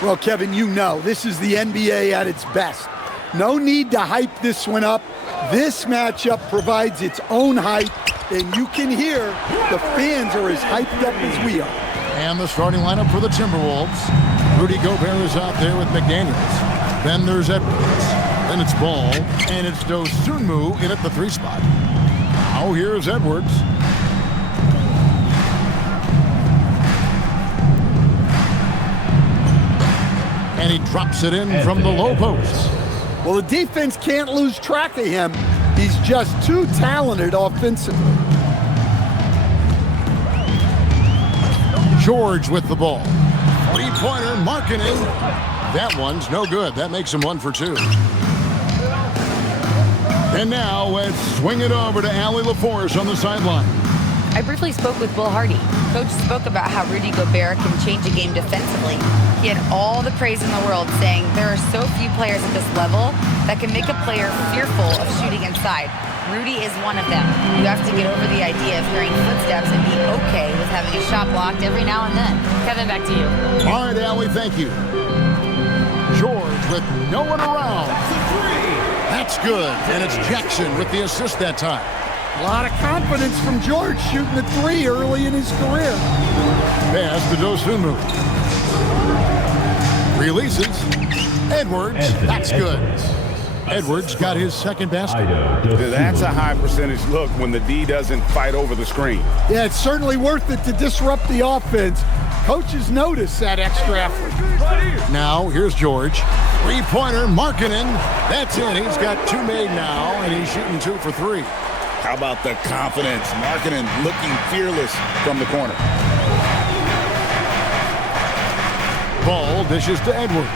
Well, Kevin, you know, this is the NBA at its best. No need to hype this one up. This matchup provides its own hype, and you can hear the fans are as hyped up as we are. And the starting lineup for the Timberwolves. Rudy Gobert is out there with McDaniels. Then there's Edwards. Then it's Ball, and it's Dosunmu in at the 3 spot. Now here's Edwards. And he drops it in from the low post. Well, the defense can't lose track of him. He's just too talented offensively. George with the ball. 3-pointer, Markkanen. That one's no good. That makes him 1 for 2. And now let's swing it over to Allie LaForce on the sideline. I briefly spoke with Will Hardy. Coach spoke about how Rudy Gobert can change a game defensively. He had all the praise in the world, saying there are so few players at this level that can make a player fearful of shooting inside. Rudy is one of them. You have to get over the idea of hearing footsteps and be okay with having a shot blocked every now and then. Kevin, back to you. All right, Allie, thank you. George with no one around. That's good, and it's Jackson with the assist that time. A lot of confidence from George shooting a 3 early in his career. Pass to Dosunmu. Releases. Edwards, that's good. Edwards got his second basket. That's a high percentage look when the D doesn't fight over the screen. Yeah, it's certainly worth it to disrupt the offense. Coaches notice that extra effort. Now, here's George. 3-pointer, Markkanen. That's it. He's got 2 made now, and he's shooting 2 for 3. How about the confidence? Markkanen looking fearless from the corner. Ball dishes to Edwards.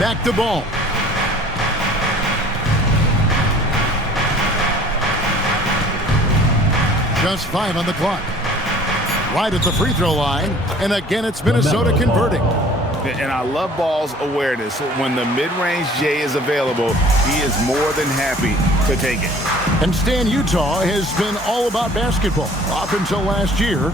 Back to Ball. Just 5 on the clock. Right at the free throw line, and again it's Minnesota converting. And I love Ball's awareness. When the mid-range J is available, he is more than happy to take it. And Stan, Utah has been all about basketball. Up until last year,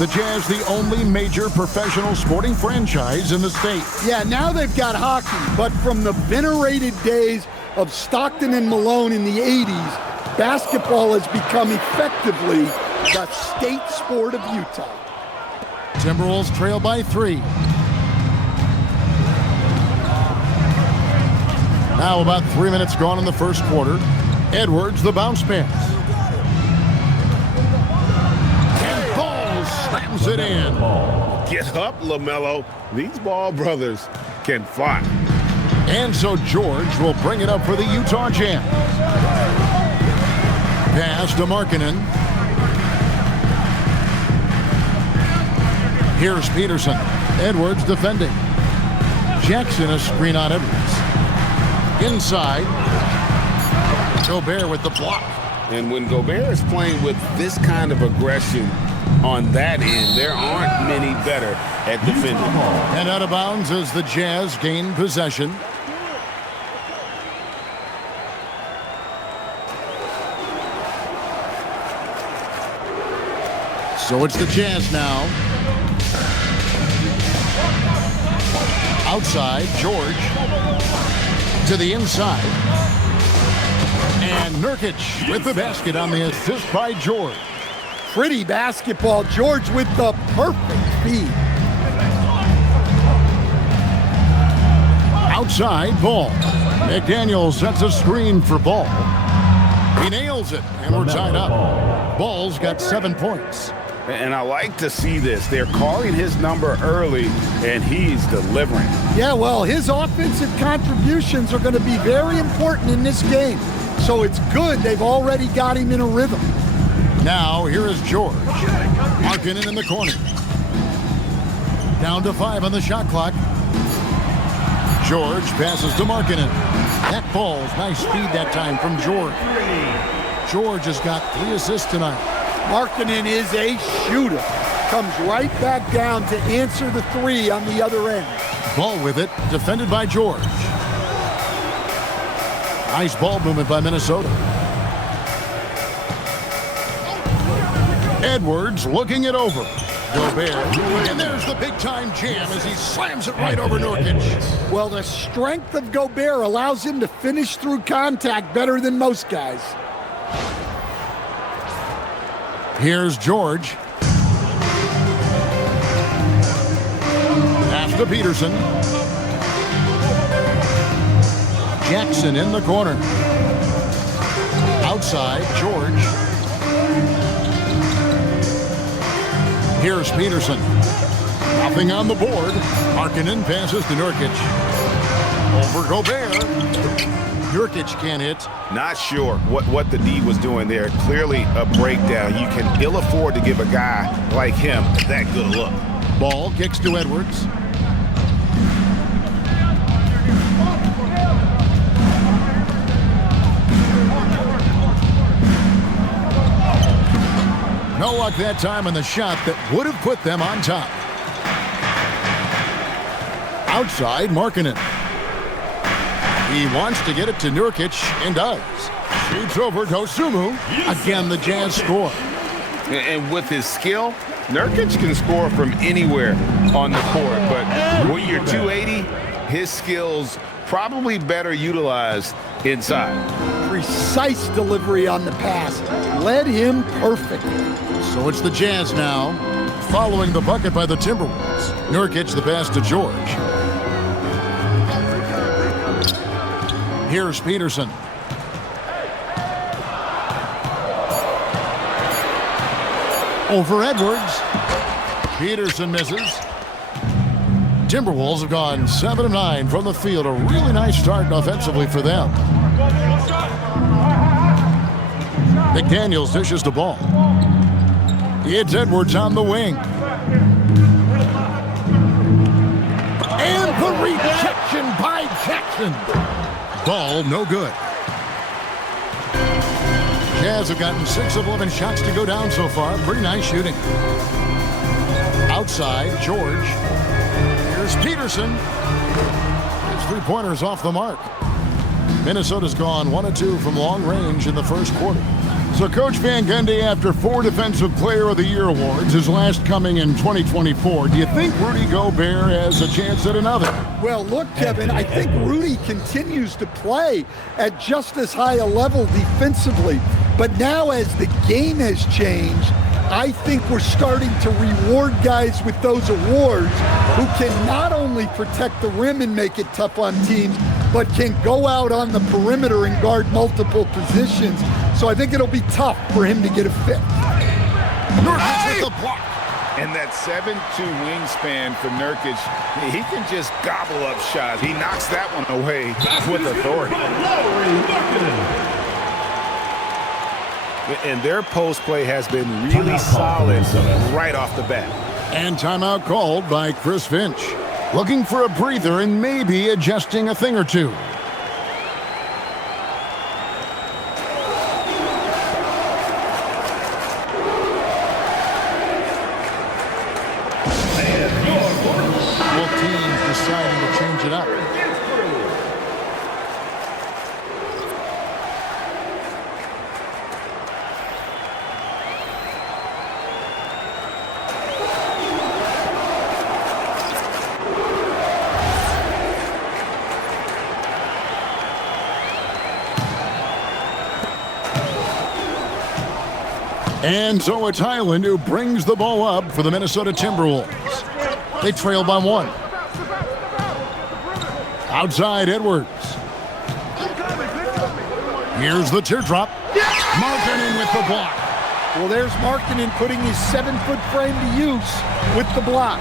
the Jazz the only major professional sporting franchise in the state. Yeah, now they've got hockey, but from the venerated days of Stockton and Malone in the 80s, basketball has become effectively the state sport of Utah. Timberwolves trail by 3. Now about 3 minutes gone in the first quarter. Edwards, the bounce pass. And Ball slams it in. Get up, LaMelo. These Ball brothers can fly. And so George will bring it up for the Utah Jazz. Pass to Markkanen. Here's Peterson. Edwards defending. Jackson a screen on Edwards. Inside. Gobert with the block. And when Gobert is playing with this kind of aggression on that end, there aren't many better at defending. And out of bounds as the Jazz gain possession. So it's the Jazz now. Outside, George to the inside. And Nurkic with the basket on the assist by George. Pretty basketball. George with the perfect feed. Outside, Ball. McDaniels sets a screen for Ball. He nails it, and we're tied up. Ball's got 7 points. And I like to see this. They're calling his number early, and he's delivering. Yeah, well, his offensive contributions are going to be very important in this game. So it's good they've already got him in a rhythm. Now, here is George. Markkanen in the corner. Down to 5 on the shot clock. George passes to Markkanen. That Ball's nice speed that time from George. George has got 3 assists tonight. Markkanen is a shooter. Comes right back down to answer the 3 on the other end. Ball with it, defended by George. Nice ball movement by Minnesota. Edwards looking it over. Gobert. And there's the big-time jam as he slams it right over Nurkic. Well, the strength of Gobert allows him to finish through contact better than most guys. Here's George. Pass to Peterson. Jackson in the corner. Outside, George. Here's Peterson. Nothing on the board. Markkanen passes to Nurkic. Over Gobert. Nurkic can't hit. Not sure what the D was doing there. Clearly a breakdown. You can ill afford to give a guy like him that good a look. Ball kicks to Edwards. No luck that time on the shot that would have put them on top. Outside, Markkanen. He wants to get it to Nurkic and does. Shoots over Dosunmu. Again, the Jazz score. And with his skill, Nurkic can score from anywhere on the court. But when you're 280, his skills probably better utilized inside. Precise delivery on the pass led him perfectly. So it's the Jazz now, following the bucket by the Timberwolves. Nurkic the pass to George. Here's Peterson. Over Edwards. Peterson misses. Timberwolves have gone 7 of 9 from the field. A really nice start offensively for them. McDaniels dishes the ball. It's Edwards on the wing. And the rejection by Jackson. Ball no good. Jazz have gotten 6 of 11 shots to go down so far. Pretty nice shooting. Outside, George. Here's Peterson. His three-pointers off the mark. Minnesota's gone 1 of 2 from long range in the first quarter. So Coach Van Gundy, after 4 Defensive Player of the Year awards, his last coming in 2024, do you think Rudy Gobert has a chance at another? Well, look, Kevin, I think Rudy continues to play at just as high a level defensively. But now as the game has changed, I think we're starting to reward guys with those awards who can not only protect the rim and make it tough on teams, but can go out on the perimeter and guard multiple positions. So I think it'll be tough for him to get a fifth. Nurkic with the block. And that 7'2" wingspan for Nurkic, he can just gobble up shots. He knocks that one away with authority. And their post play has been really solid right off the bat. And timeout called by Chris Finch. Looking for a breather and maybe adjusting a thing or two. Both teams deciding to change it up. And so it's Highland who brings the ball up for the Minnesota Timberwolves. They trail by 1. Outside, Edwards. Here's the teardrop. Markkanen with the block. Well, there's Markkanen putting his 7-foot frame to use with the block.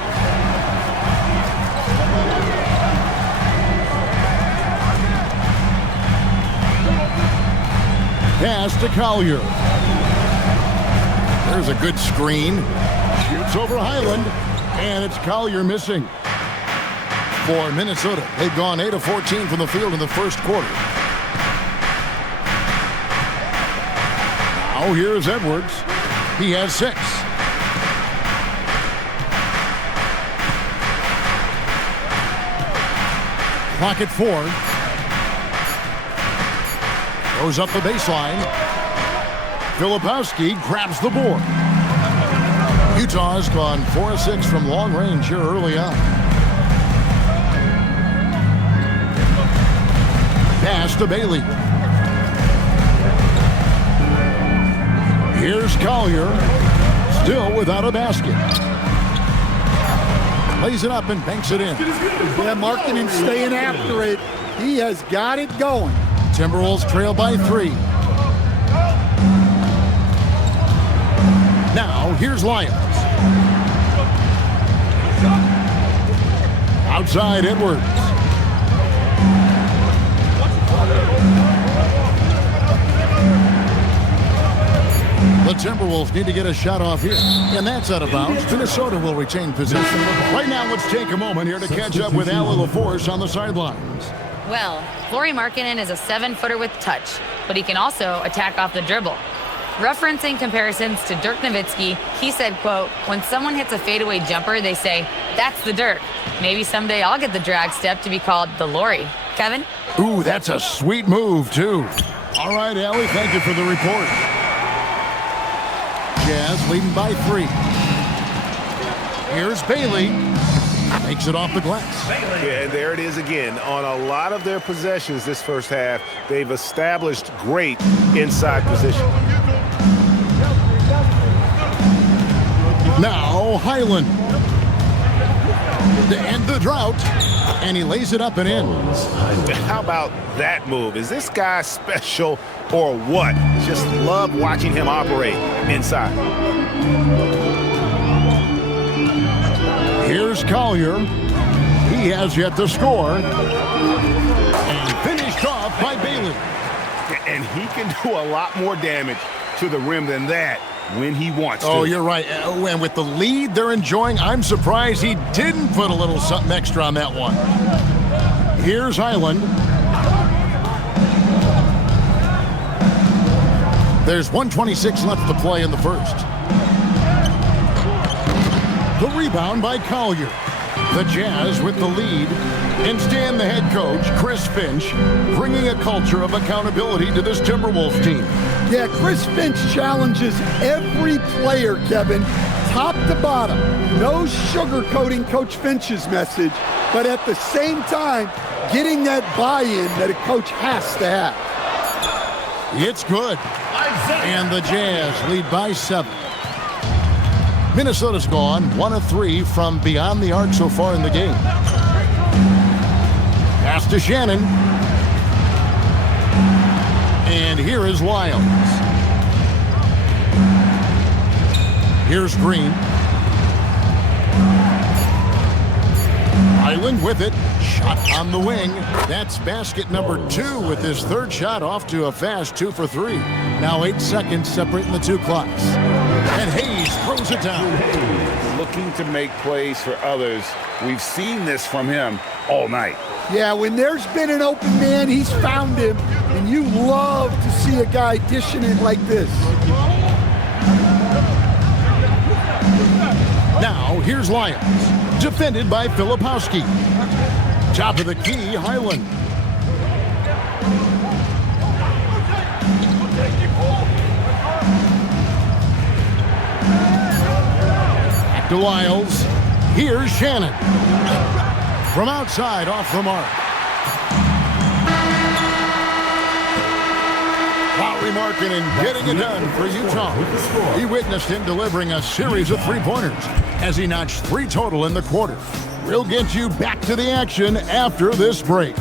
Pass to Collier. There's a good screen. Shoots over Highland. And it's Collier missing. For Minnesota, they've gone 8 of 14 from the field in the first quarter. Now here's Edwards. He has 6. Clock at 4. Goes up the baseline. Filipowski grabs the board. Utah's gone 4 of 6 from long range here early on. Pass to Bailey. Here's Collier, still without a basket. Lays it up and banks it in. Yeah, Markkanen staying after it. He has got it going. Timberwolves trail by 3. Now, here's Lyons. Outside Edwards. The Timberwolves need to get a shot off here, and that's out of bounds. Minnesota will retain possession. Right now, let's take a moment here to catch up with Allie LaForce on the sidelines. Well, Lauri Markkanen is a 7-footer with touch, but he can also attack off the dribble. Referencing comparisons to Dirk Nowitzki, he said, quote, "When someone hits a fadeaway jumper, they say, that's the Dirk. Maybe someday I'll get the drag step to be called the Lauri." Kevin? Ooh, that's a sweet move, too. All right, Allie, thank you for the report. Jazz leading by 3. Here's Bailey. Makes it off the glass. Yeah, and there it is again. On a lot of their possessions this first half, they've established great inside position. Now Highland. To end the drought. And he lays it up and in. How about that move? Is this guy special or what? Just love watching him operate inside. Here's Collier. He has yet to score. And finished off by Bailey. And he can do a lot more damage to the rim than that when he wants to. Oh, you're right. And with the lead they're enjoying, I'm surprised he didn't put a little something extra on that one. Here's Highland. There's 1:26 left to play in the first. The rebound by Collier. The Jazz with the lead. And Stan, the head coach, Chris Finch, bringing a culture of accountability to this Timberwolves team. Yeah, Chris Finch challenges every player, Kevin, top to bottom. No sugarcoating Coach Finch's message, but at the same time, getting that buy-in that a coach has to have. It's good. And the Jazz lead by 7. Minnesota's gone 1 of 3 from beyond the arc so far in the game. Pass to Shannon. And here is Lyons. Here's Green. Highland with it. Shot on the wing. That's basket number 2 with his third shot off to a fast 2 for 3. Now 8 seconds separating the two clocks. And Hayes throws it down. Looking to make plays for others. We've seen this from him all night. Yeah, when there's been an open man, he's found him, and you love to see a guy dishing it like this. Now, here's Lyons, defended by Filipowski. Top of the key, Highland. Back to Lyles. Here's Shannon. From outside, off the mark. Lauri Markkanen getting it done for Utah. He witnessed him delivering a series of three-pointers as he notched 3 total in the quarter. We'll get you back to the action after this break.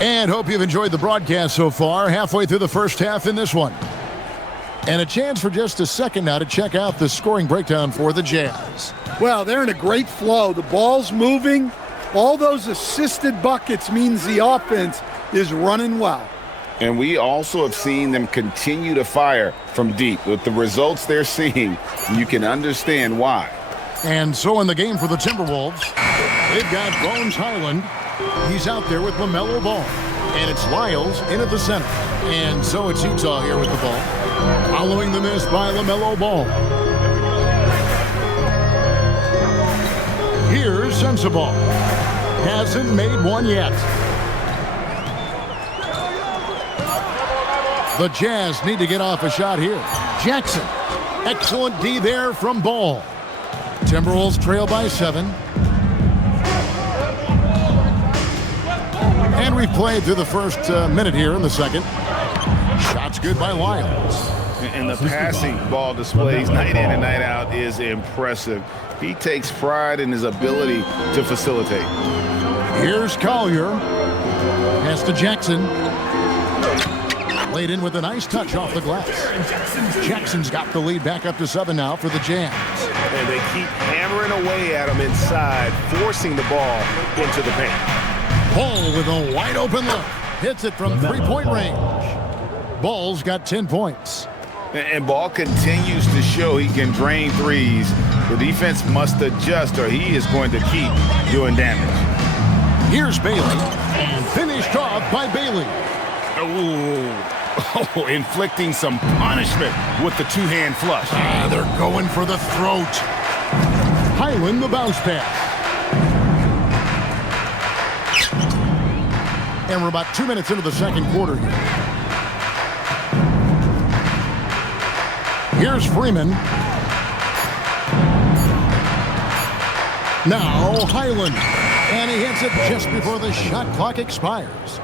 And hope you've enjoyed the broadcast so far. Halfway through the first half in this one. And a chance for just a second now to check out the scoring breakdown for the Jazz. Well, they're in a great flow. The ball's moving. All those assisted buckets means the offense is running well. And we also have seen them continue to fire from deep. With the results they're seeing, you can understand why. And so in the game for the Timberwolves, they've got Bones Highland. He's out there with LaMelo Ball. And it's Lyles in at the center. And so it's Utah here with the ball. Following the miss by LaMelo Ball. sends the ball. Hasn't made one yet. The Jazz need to get off a shot here. Jackson. Excellent D there from Ball. Timberwolves trail by 7. And we've played through the first minute here in the second. Shots good by Lyles. And the passing ball displays night in and night out is impressive. He takes pride in his ability to facilitate. Here's Collier. Pass to Jackson. Laid in with a nice touch off the glass. Jackson's got the lead back up to 7 now for the Jazz. And they keep hammering away at him inside, forcing the ball into the paint. Ball with a wide open look. Hits it from three-point range. Ball's got 10 points. And Ball continues to show he can drain threes. The defense must adjust or he is going to keep doing damage. Here's Bailey. And finished off by Bailey. Oh, inflicting some punishment with the two-hand flush. They're going for the throat. Highland the bounce pass. And we're about 2 minutes into the second quarter here. Here's Freeman. Now Highland. And he hits it just before the shot clock expires.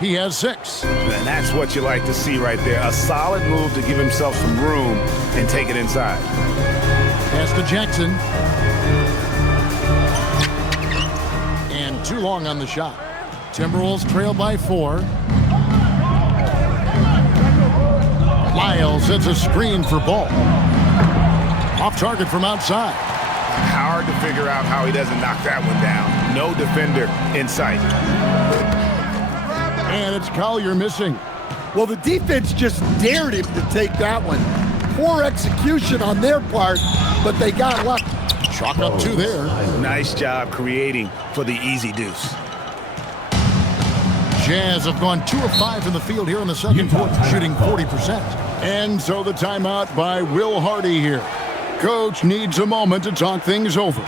He has 6. And that's what you like to see right there. A solid move to give himself some room and take it inside. Pass to Jackson. And too long on the shot. Timberwolves trail by 4. Lyles sets a screen for Ball. Off target from outside. Hard to figure out how he doesn't knock that one down. No defender in sight. And it's Collier missing. Well, the defense just dared him to take that one. Poor execution on their part, but they got lucky. Chalk up 2 there. Nice job creating for the easy deuce. Jazz have gone 2 of 5 in the field here in the second quarter, shooting 40%. And so the timeout by Will Hardy here. Coach needs a moment to talk things over.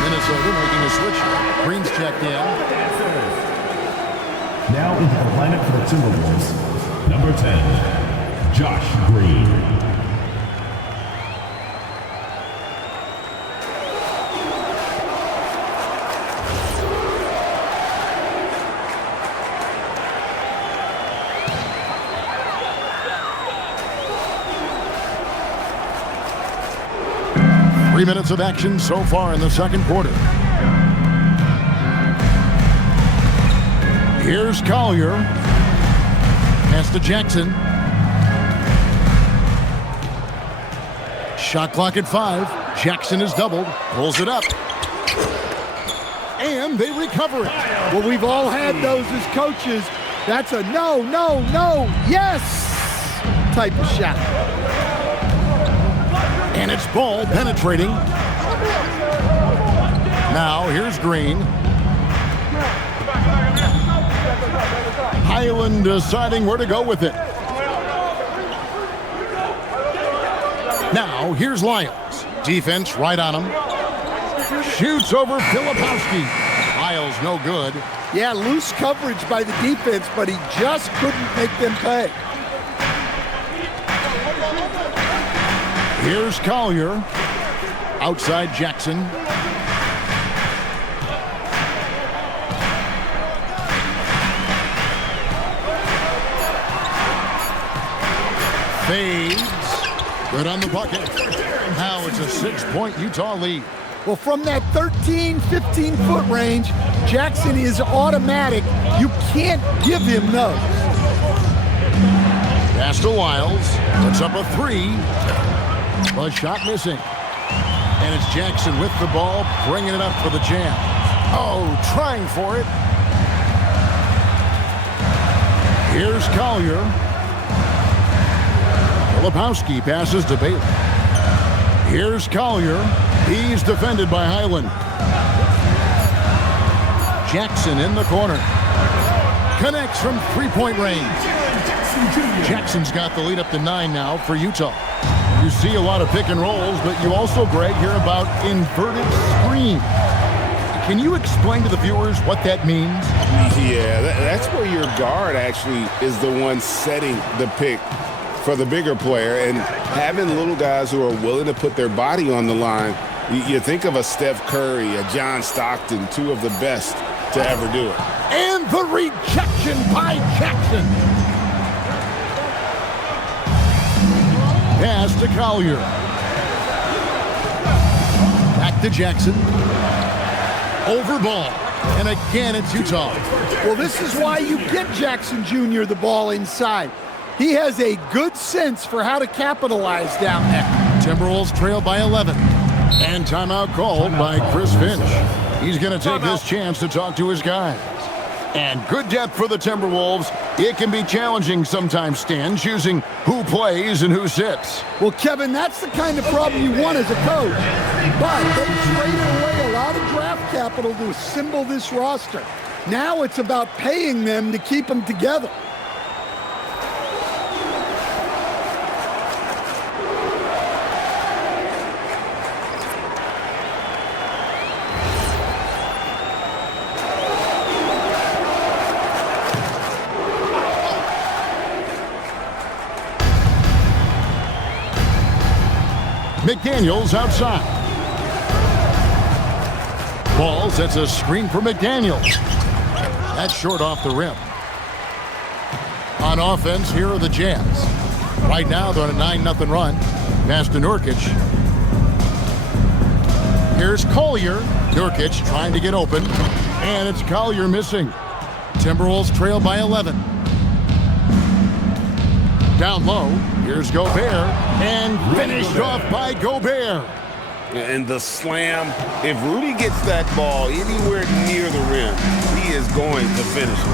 Minnesota making a switch. Green's checked in. Now into the lineup for the Timberwolves. Number 10, Josh Green. 3 minutes of action so far in the second quarter. Here's Collier. Pass to Jackson. Shot clock at 5. Jackson is doubled. Pulls it up. And they recover it. Well, we've all had those as coaches. That's a no, no, no, yes type of shot. And it's Ball penetrating. Now here's Green. Highland deciding where to go with it. Now here's Lyles. Defense right on him. Shoots over Filipowski. Lyles no good. Yeah, loose coverage by the defense, but he just couldn't make them pay. Here's Collier. Outside Jackson. Fades. Good on the bucket. Now it's a 6-point Utah lead. Well, from that 13, 15-foot range, Jackson is automatic. You can't give him those. Pass to Lyles. Puts up a 3. A shot missing. And it's Jackson with the ball, bringing it up for the Jazz. Oh, trying for it. Here's Collier. Filipowski passes to Bailey. Here's Collier. He's defended by Highland. Jackson in the corner. connects from three-point range. Jackson's got the lead up to 9 now for Utah. You see a lot of pick and rolls, but you also, Greg, hear about inverted screen. Can you explain to the viewers what that means? Yeah, that's where your guard actually is the one setting the pick for the bigger player, and having little guys who are willing to put their body on the line. You think of a Steph Curry, a John Stockton, two of the best to ever do it. And the rejection by Jackson. Pass to Collier. Back to Jackson. Over ball. And again, it's Utah. Well, this is why you get Jackson Jr. the ball inside. He has a good sense for how to capitalize down there. Timberwolves trail by 11. And timeout called by Chris Finch. He's going to take this chance to talk to his guys. And good depth for the Timberwolves. It can be challenging sometimes, Stan, choosing who plays and who sits. Well, Kevin, that's the kind of problem you want as a coach. But they traded away a lot of draft capital to assemble this roster. Now it's about paying them to keep them together. McDaniels outside. Ball sets a screen for McDaniels. That's short off the rim. On offense, here are the Jazz. Right now, they're on a 9-0 run. Pass to Nurkic. Here's Collier. Nurkic trying to get open. And it's Collier missing. Timberwolves trail by 11. Down low, here's Gobert, and finished off by Gobert. And the slam, if Rudy gets that ball anywhere near the rim, he is going to finish it.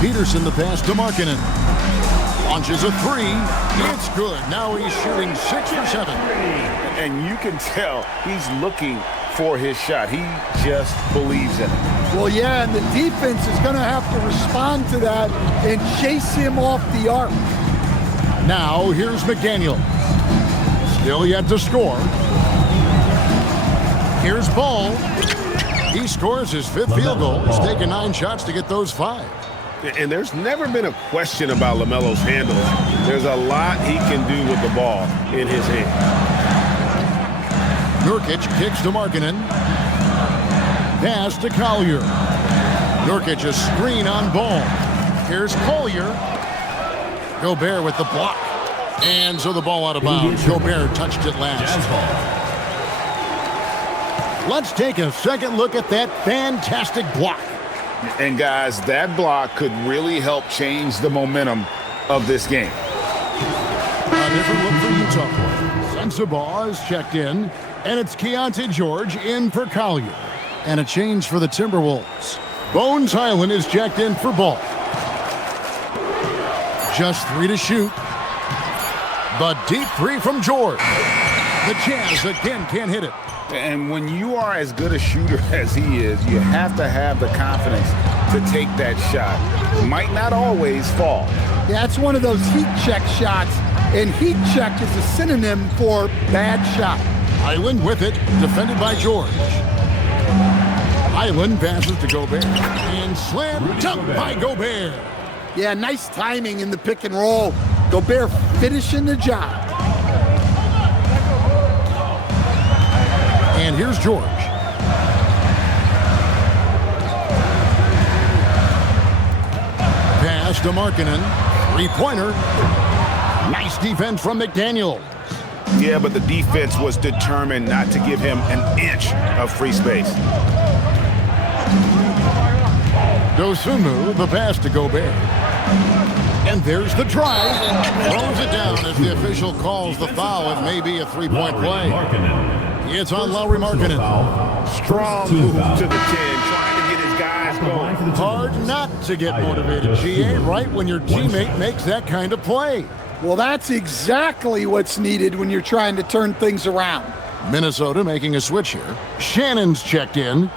Peterson the pass to Markkanen. Launches a three. It's good. Now he's shooting 6 for 7. And you can tell he's looking for his shot. He just believes in it. Well, yeah, and the defense is going to have to respond to that and chase him off the arc. Now, here's McDaniels. Still yet to score. Here's Ball. He scores his 5th field goal. He's taken 9 shots to get those 5. And there's never been a question about LaMelo's handle. There's a lot he can do with the ball in his hand. Nurkic kicks to Markkanen. Pass to Collier. Nurkic a screen on Ball. Here's Collier. Gobert with the block. And so the ball out of bounds. Gobert touched it last. Let's take a second look at that fantastic block. And guys, that block could really help change the momentum of this game. A different look for Utah. Sensabaugh is checked in. And it's Keontae George in for Collier. And a change for the Timberwolves. Bones Highland is checked in for Ball. Just 3 to shoot. The deep 3 from George. The Jazz again can't hit it. And when you are as good a shooter as he is, you have to have the confidence to take that shot. Might not always fall. Yeah, it's one of those heat check shots, and heat check is a synonym for bad shot. Highland with it, defended by George. Highland passes to Gobert. And slam dunk by Gobert. Yeah, nice timing in the pick and roll. Gobert finishing the job. And here's George. Pass to Markkanen. 3-pointer. Nice defense from McDaniel. Yeah, but the defense was determined not to give him an inch of free space. Dosunmu, the pass to Gobert. And there's the drive. Throws it down as the official calls the foul. It may be a 3-point play. It's on Lauri Markkanen. Strong move to the 10, trying to get his guys going. Hard not to get motivated, GA, right when your teammate makes that kind of play. Well, that's exactly what's needed when you're trying to turn things around. Minnesota making a switch here. Shannon's checked in.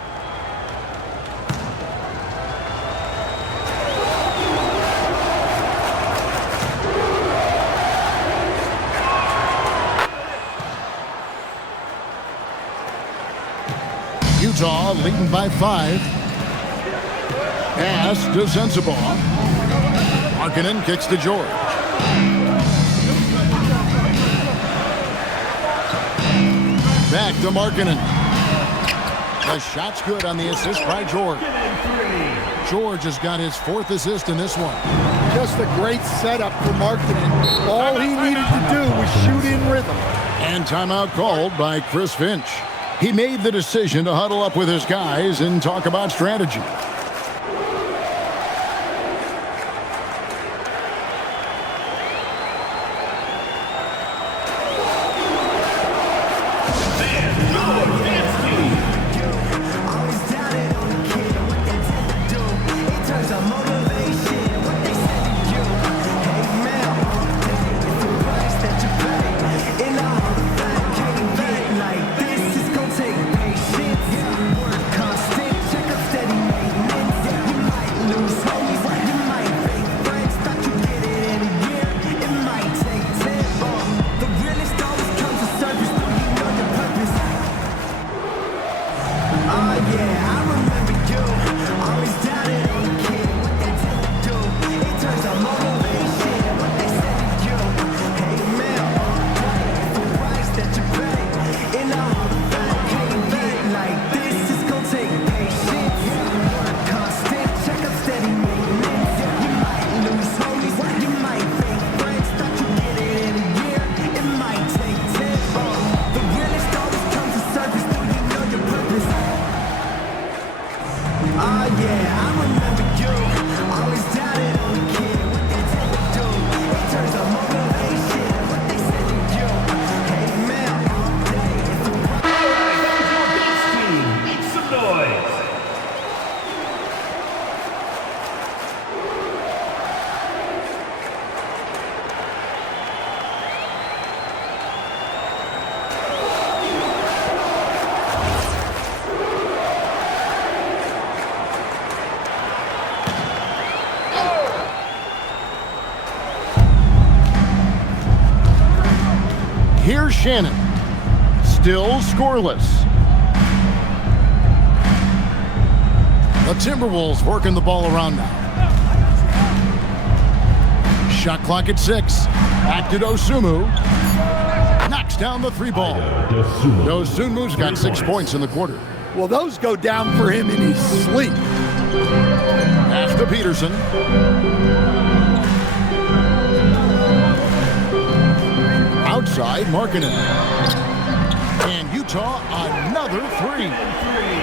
Utah leading by 5. Pass to Sensabaugh. Markkanen kicks to George. Back to Markkanen. The shot's good on the assist by George. George has got his 4th assist in this one. Just a great setup for Markkanen. All he needed to do was shoot in rhythm. And timeout called by Chris Finch. He made the decision to huddle up with his guys and talk about strategy. Here's Shannon. Still scoreless. The Timberwolves working the ball around now. Shot clock at 6. Back to Dosunmu. Knocks down the 3 ball. Dosunmu's got 6 points in the quarter. Well, those go down for him in his sleep. Pass to Peterson. Outside, Markkanen. And Utah, another 3.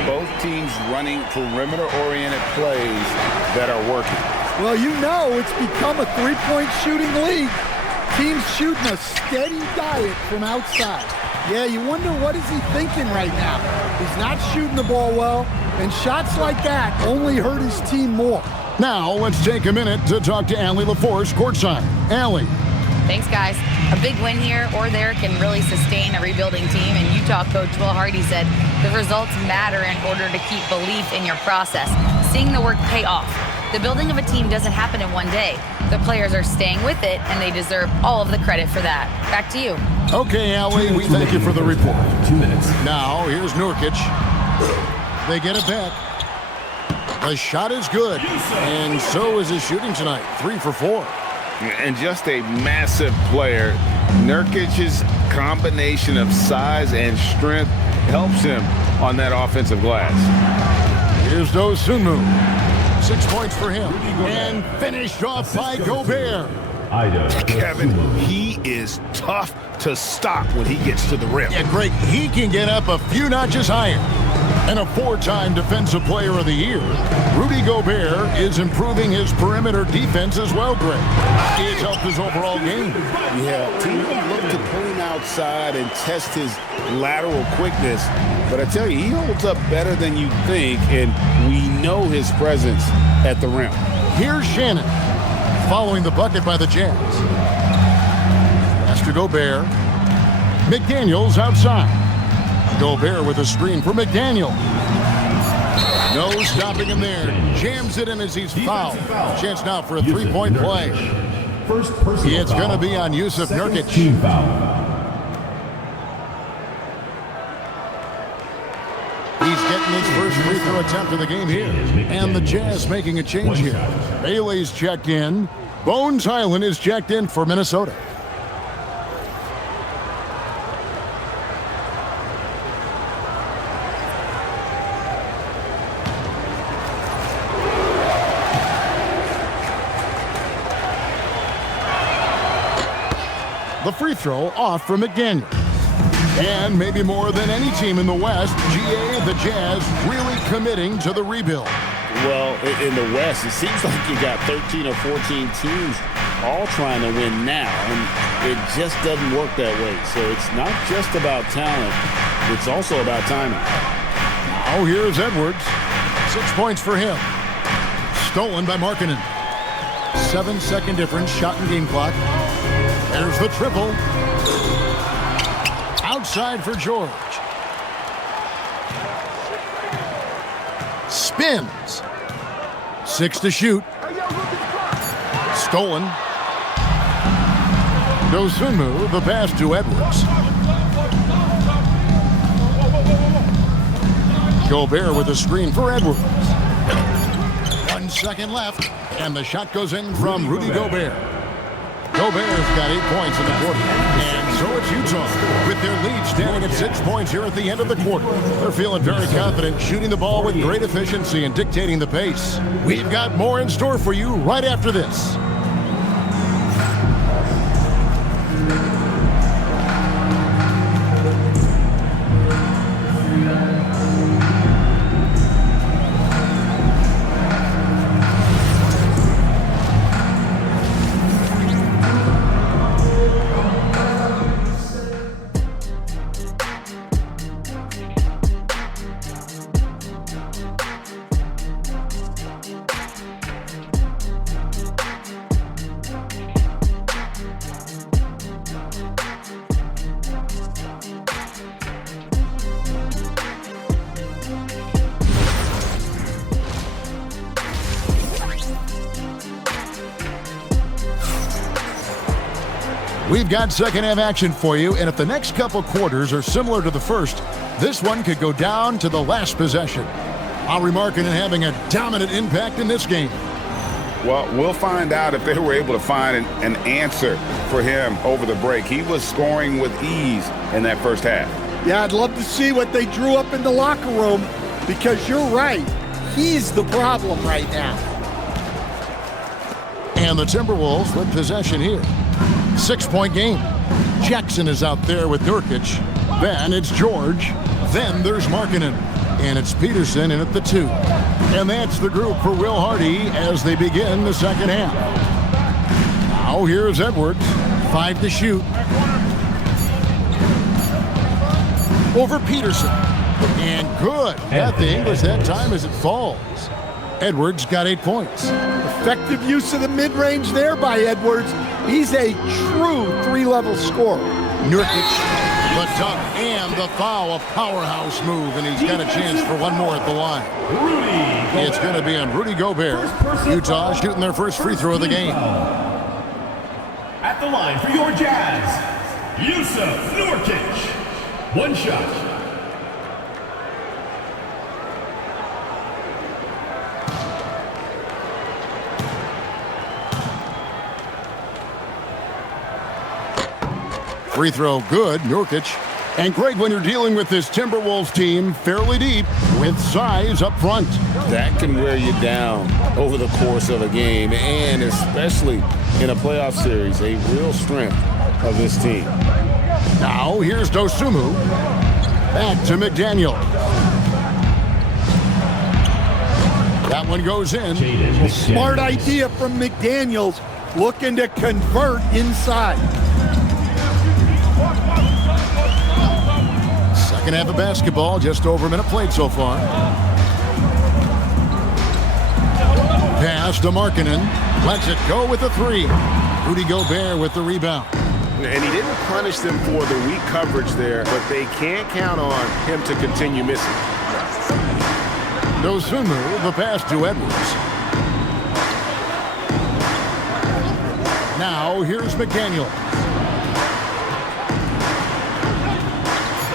Both teams running perimeter-oriented plays that are working. Well, you know it's become a 3-point shooting league. Teams shooting a steady diet from outside. Yeah, you wonder what is he thinking right now. He's not shooting the ball well, and shots like that only hurt his team more. Now, let's take a minute to talk to Allie LaForce courtside. Allie. Thanks, guys. A big win here or there can really sustain a rebuilding team, and Utah coach Will Hardy said the results matter in order to keep belief in your process. Seeing the work pay off. The building of a team doesn't happen in one day. The players are staying with it, and they deserve all of the credit for that. Back to you. Okay, Allie, we thank you for the report. 2 minutes. Now, here's Nurkic. They get it back. The shot is good, and so is his shooting tonight. 3 for 4. And just a massive player. Nurkic's combination of size and strength helps him on that offensive glass. Here's Dosunmu. 6 points for him. And finished off by Gobert. Kevin, he is tough to stop when he gets to the rim. Yeah, Greg, he can get up a few notches higher. And a 4-time Defensive Player of the Year, Rudy Gobert is improving his perimeter defense as well, Greg. It's helped his overall game. Yeah, team look to pull him outside and test his lateral quickness. But I tell you, he holds up better than you think, and we know his presence at the rim. Here's Shannon, following the bucket by the Jazz. Pass to Gobert. McDaniels outside. Gobert with a screen for McDaniel. No stopping him there. Jams it in as he's fouled. Chance now for a 3-point play. It's going to be on Yusuf Nurkic. Team foul. He's getting his first free throw attempt of the game here. And the Jazz making a change here. Bailey's checked in. Bones Highland is checked in for Minnesota. The free throw off from McDaniel. And maybe more than any team in the West, GA, the Jazz, really committing to the rebuild. Well, in the West, it seems like you got 13 or 14 teams all trying to win now, and it just doesn't work that way. So it's not just about talent, it's also about timing. Now here's Edwards. 6 points for him. Stolen by Markkanen. 7-second difference, shot and game clock. There's the triple. Outside for George. Spins. 6 to shoot. Stolen. Dosunmu, the pass to Edwards. Gobert with a screen for Edwards. 1 second left, and the shot goes in from Rudy Gobert. Gobert's got 8 points in the quarter. And so it's Utah with their lead standing at 6 points here at the end of the quarter. They're feeling very confident, shooting the ball with great efficiency and dictating the pace. We've got more in store for you right after this. We've got second half action for you, and if the next couple quarters are similar to the first, this one could go down to the last possession. Lauri Markkanen having a dominant impact in this game. Well, we'll find out if they were able to find an answer for him over the break. He was scoring with ease in that first half. Yeah, I'd love to see what they drew up in the locker room, because you're right. He's the problem right now. And the Timberwolves with possession here. 6-point game. Jackson is out there with Nurkic. Then it's George. Then there's Markkanen. And it's Peterson in at the 2. And that's the group for Will Hardy as they begin the second half. Now here's Edwards. 5 to shoot. Over Peterson. And good at the English that time as it falls. Edwards got 8 points. Effective use of the mid-range there by Edwards. He's a true three-level scorer. Nurkic, the dunk, and the foul, a powerhouse move, and he's got a chance for one more at the line. It's going to be on Rudy Gobert. Utah shooting their first free throw of the game. At the line for your Jazz, Yusuf Nurkic. One shot. Free throw good, Nurkic. And Greg, when you're dealing with this Timberwolves team fairly deep with size up front. That can wear you down over the course of a game, and especially in a playoff series, a real strength of this team. Now here's Dosunmu. Back to McDaniel. That one goes in. Smart idea from McDaniels, looking to convert inside. Second half of basketball, just over a minute played so far. Pass to Markkanen. Lets it go with the 3. Rudy Gobert with the rebound. And he didn't punish them for the weak coverage there, but they can't count on him to continue missing. Dosunmu, the pass to Edwards. Now here's McDaniel.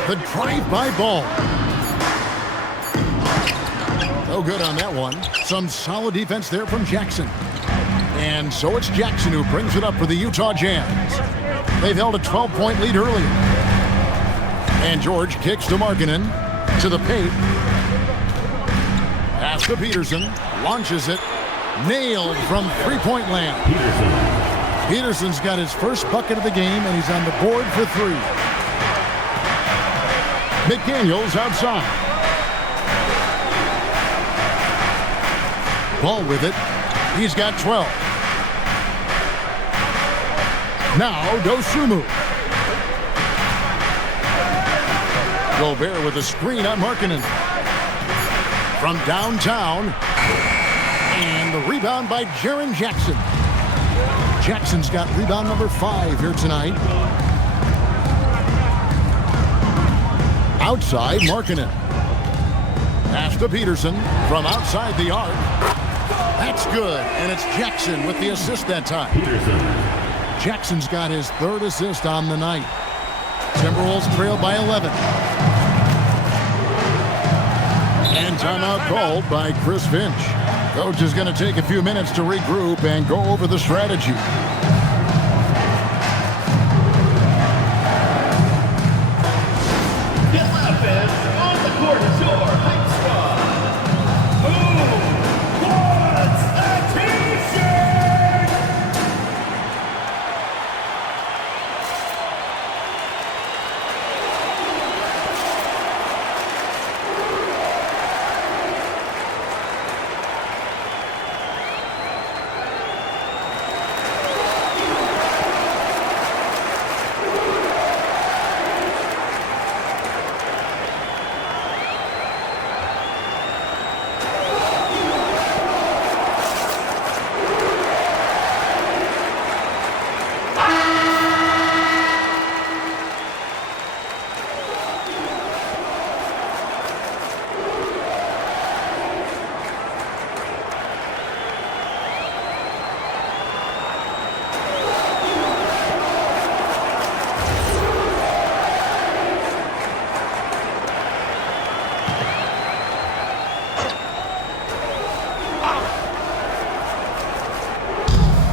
The drive-by ball. No good on that one. Some solid defense there from Jackson. And so it's Jackson who brings it up for the Utah Jazz. They've held a 12-point lead earlier. And George kicks to Markkanen. To the paint. Pass to Peterson. Launches it. Nailed from three-point land. Peterson's got his first bucket of the game, and he's on the board for three. McDaniels outside. Ball with it. He's got 12. Now Dosunmu. Gobert with a screen on Markkanen. From downtown. And the rebound by Jaren Jackson. Jackson's got rebound number 5 here tonight. Outside, Markkanen. Pass to Peterson from outside the arc. That's good, and it's Jackson with the assist that time. Jackson's got his 3rd assist on the night. Timberwolves trail by 11. And timeout called by Chris Finch. Coach is going to take a few minutes to regroup and go over the strategy. On the court is your hype squad. Who wants a t-shirt?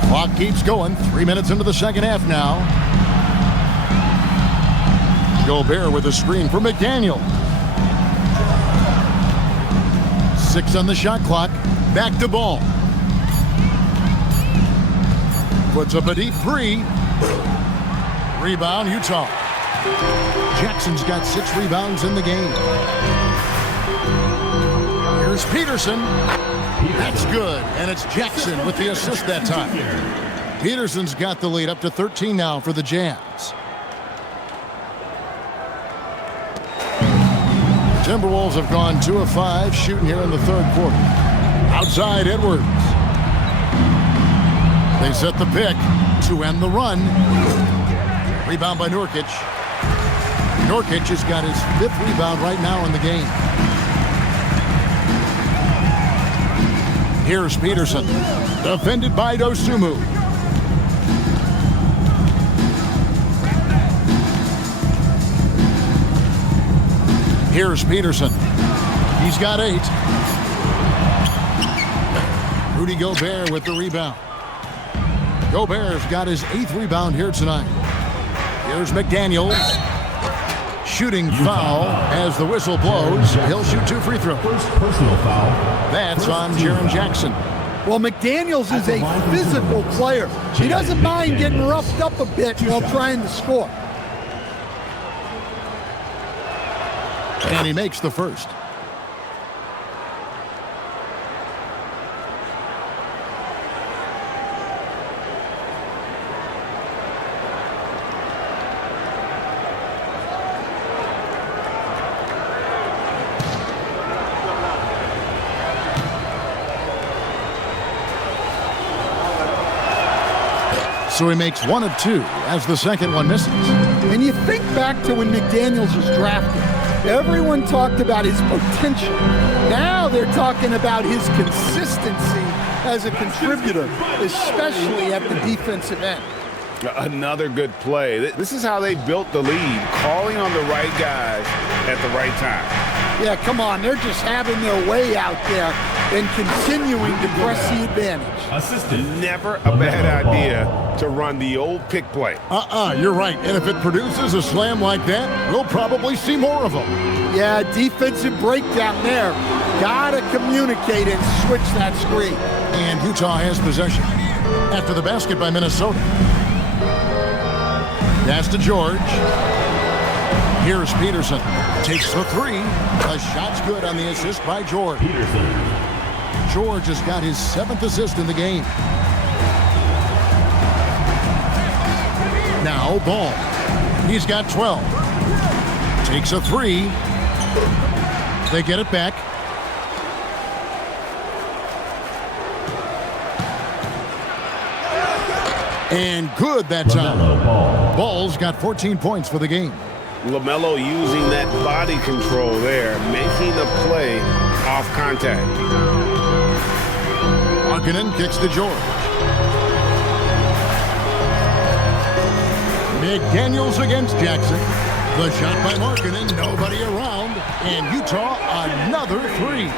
Clock keeps going. 3 minutes into the second half now. Gobert with a screen for McDaniel. 6 on the shot clock. Back to Ball. Puts up a deep 3. Rebound, Utah. Jackson's got 6 rebounds in the game. Here's Peterson. That's good, and it's Jackson with the assist that time. Peterson's got the lead up to 13 now for the Jazz. Timberwolves have gone 2 of 5 shooting here in the 3rd quarter. Outside Edwards. They set the pick to end the run. Rebound by Nurkic. Nurkic has got his 5th rebound right now in the game. Here's Peterson, defended by Dosunmu. Here's Peterson. He's got 8. Rudy Gobert with the rebound. Gobert's got his 8th rebound here tonight. Here's McDaniels. Shooting foul as the whistle blows. He'll shoot 2 free throws. First personal foul. That's on Jaren Jackson. Well, McDaniels is a physical player. He doesn't mind getting roughed up a bit while trying to score. And he makes the first. So he makes 1 of 2 as the second one misses. And you think back to when McDaniels was drafted. Everyone talked about his potential. Now they're talking about his consistency as a contributor, especially at the defensive end. Another good play. This is how they built the lead, calling on the right guys at the right time. Yeah, come on. They're just having their way out there and continuing to press the advantage. Assistant. Never a bad idea to run the old pick play. You're right. And if it produces a slam like that, we'll probably see more of them. Yeah, defensive breakdown there. Gotta communicate and switch that screen. And Utah has possession after the basket by Minnesota. Pass to George. Here's Peterson. Takes the three. The shot's good on the assist by George. Peterson. George has got his 7th assist in the game. Now Ball. He's got 12. Takes a three. They get it back. And good that time. Ball's got 14 points for the game. LaMelo using that body control there, making a play off contact. Markkanen kicks to George. McDaniels against Jackson. The shot by Markkanen, nobody around, and Utah another three.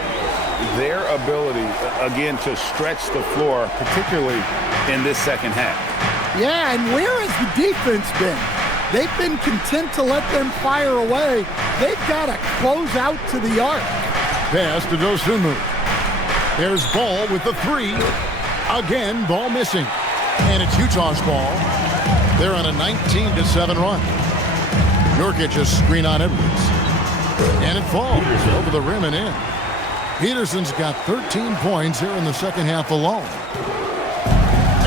Their ability, again, to stretch the floor, particularly in this second half. Yeah, and where has the defense been? They've been content to let them fire away. They've got to close out to the arc. Pass to Dosunmu. There's Ball with the three. Again, Ball missing. And it's Utah's ball. They're on a 19-7 run. Nurkic just screen on Edwards. And it falls over the rim and in. Peterson's got 13 points here in the second half alone.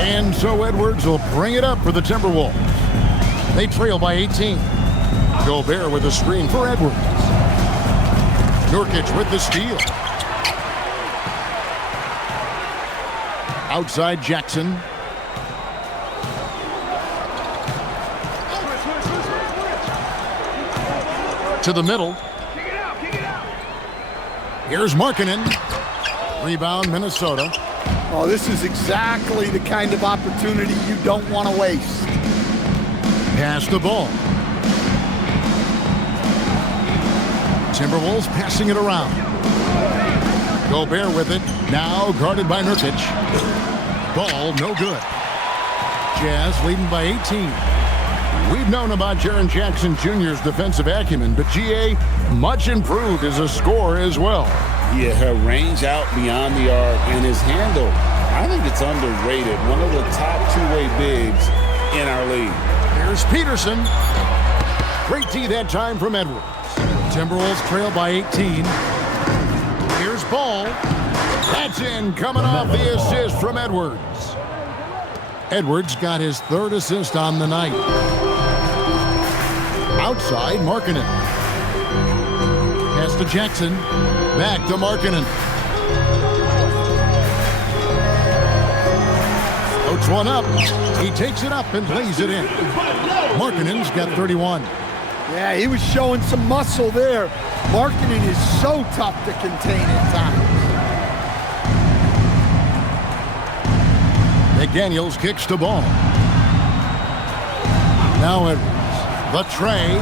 And so Edwards will bring it up for the Timberwolves. They trail by 18. Gobert with a screen for Edwards. Nurkic with the steal. Outside Jackson. To the middle. Here's Markkanen. Rebound, Minnesota. Oh, this is exactly the kind of opportunity you don't want to waste. Pass the ball. Timberwolves passing it around. Gobert with it. Now guarded by Nurkic. Ball no good. Jazz leading by 18. We've known about Jaren Jackson Jr.'s defensive acumen, but GA much improved as a scorer as well. Yeah, her range out beyond the arc and his handle, I think it's underrated. One of the top two-way bigs in our league. Here's Peterson. Great D that time from Edwards. Timberwolves trail by 18. Here's Ball. That's in, coming off the assist from Edwards. Edwards got his 3rd assist on the night. Outside, Markkanen. Pass to Jackson. Back to Markkanen. Floats one up. He takes it up and lays it in. Markkanen's got 31. Yeah, he was showing some muscle there. Markkanen is so tough to contain at times. McDaniels kicks the ball. Now Edwards. The tray.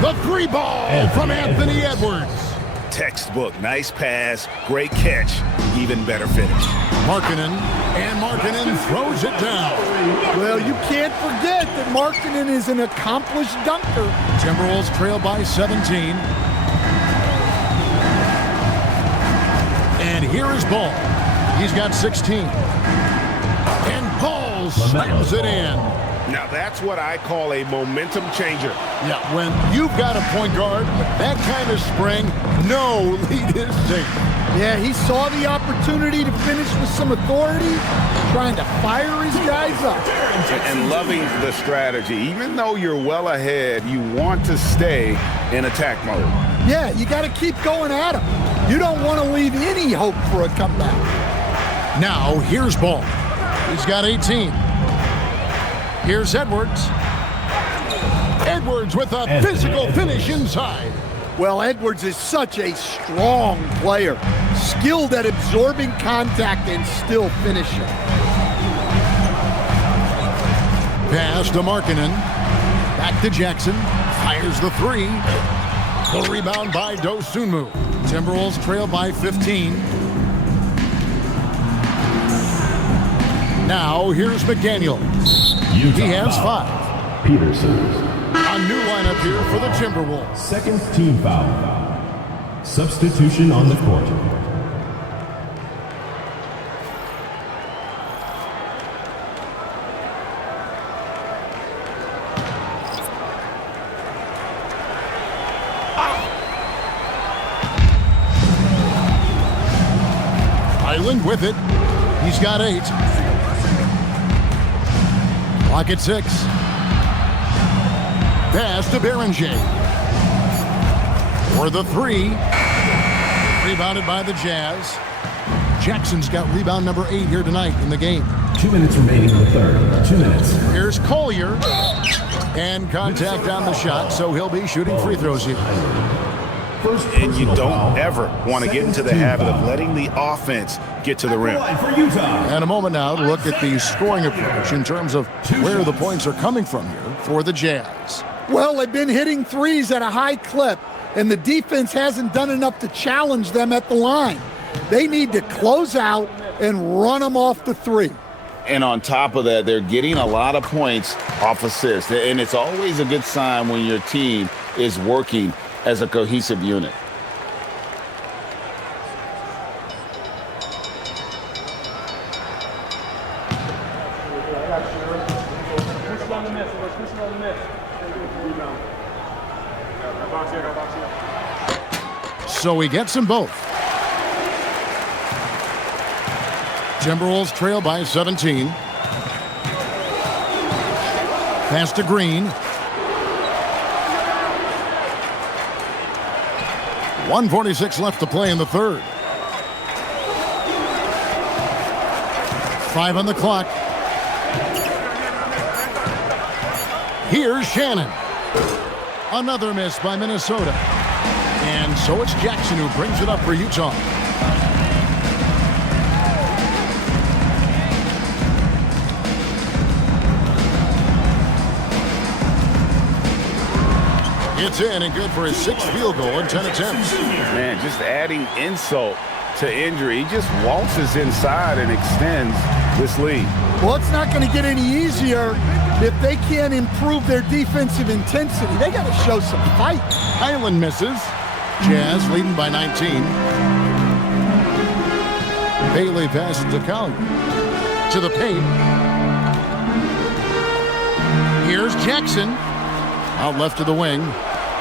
The three ball from Anthony Edwards. Textbook, nice pass, great catch, even better finish. Markkanen, and Markkanen throws it down. Well, you can't forget that Markkanen is an accomplished dunker. Timberwolves trail by 17. And here is Ball. He's got 16. And Ball slams it in. Now that's what I call a momentum changer. Yeah, when you've got a point guard with that kind of spring, no lead is safe. Yeah, he saw the opportunity to finish with some authority, trying to fire his guys up. And loving the strategy. Even though you're well ahead, you want to stay in attack mode. Yeah, you got to keep going at him. You don't want to leave any hope for a comeback. Now, here's Ball. He's got 18. Here's Edwards. Edwards with a physical finish inside. Well, Edwards is such a strong player, skilled at absorbing contact and still finishing. Pass to Markkanen. Back to Jackson. Fires the three. The rebound by Dosunmu. Timberwolves trail by 15. Now here's McDaniels. He has 5. Peterson. A new lineup here for the Timberwolves. Second team foul. Substitution on the court. Highland with it. He's got 8. Clock at 6. Pass to Berenger. For the 3. Rebounded by the Jazz. Jackson's got rebound number 8 here tonight in the game. 2 minutes remaining in the third. 2 minutes. Here's Collier. And contact on the shot, so he'll be shooting free throws here. And you don't ever want to get into the habit of letting the offense get to the rim. And a moment now to look at the scoring approach in terms of where the points are coming from here for the Jazz. Well, they've been hitting threes at a high clip, and the defense hasn't done enough to challenge them at the line. They need to close out and run them off the 3. And on top of that, they're getting a lot of points off assists. And it's always a good sign when your team is working as a cohesive unit. So he gets them both. Timberwolves trail by 17. Pass to Green. 1:46 left to play in the third. 5 on the clock. Here's Shannon. Another miss by Minnesota. And so it's Jackson who brings it up for Utah. It's in and good for his 6th field goal in 10 attempts. Man, just adding insult to injury. He just waltzes inside and extends this lead. Well, it's not going to get any easier if they can't improve their defensive intensity. They got to show some fight. Highland misses. Jazz leading by 19. Bailey passes to Collier. To the paint. Here's Jackson. Out left to the wing.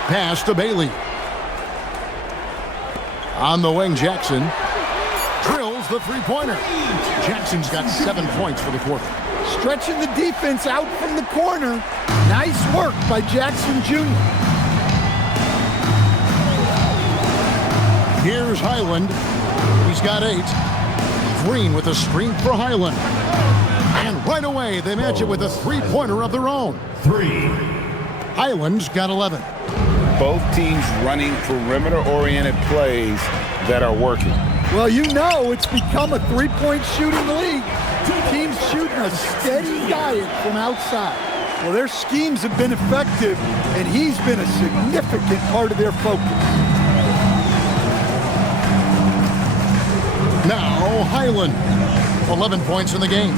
Pass to Bailey. On the wing, Jackson drills the three-pointer. Jackson's got 7 points for the quarter. Stretching the defense out from the corner. Nice work by Jackson Jr. Here's Highland. He's got 8. Green with a screen for Highland. And right away, they match it with a three-pointer of their own. 3. Highland's got 11. Both teams running perimeter-oriented plays that are working. Well, you know it's become a three-point shooting league. Teams shooting a steady diet from outside. Well, their schemes have been effective, and he's been a significant part of their focus. Now Highland, 11 points in the game.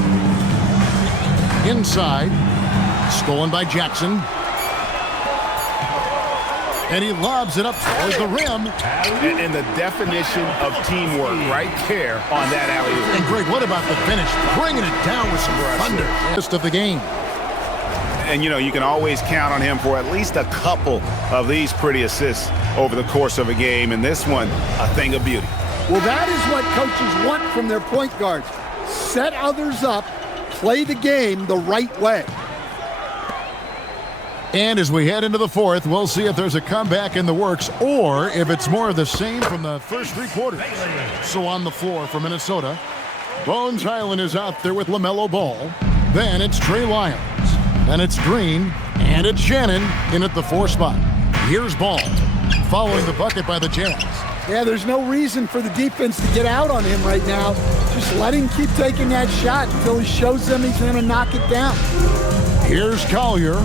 Inside, stolen by Jackson. And he lobs it up towards the rim. And the definition of teamwork right there on that alley-oop. And Greg, what about the finish? Bringing it down with some thunder. Rest of the game. And, you know, you can always count on him for at least a couple of these pretty assists over the course of a game. And this one, a thing of beauty. Well, that is what coaches want from their point guards. Set others up, play the game the right way. And as we head into the fourth, we'll see if there's a comeback in the works or if it's more of the same from the first 3 quarters. So on the floor for Minnesota, Bones Highland is out there with LaMelo Ball. Then it's Trey Lyons. Then it's Green. And it's Shannon in at the 4 spot. Here's Ball, following the bucket by the Jazz. Yeah, there's no reason for the defense to get out on him right now. Just let him keep taking that shot until he shows them he's going to knock it down. Here's Collier.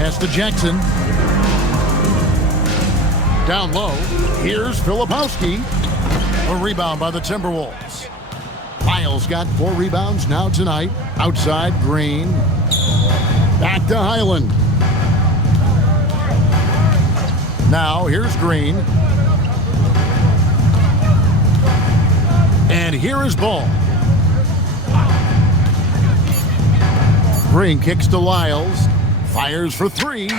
Pass to Jackson. Down low, here's Filipowski. A rebound by the Timberwolves. Lyles got 4 rebounds now tonight. Outside, Green. Back to Highland. Now, here's Green. And here is Ball. Green kicks to Lyles. Fires for 3.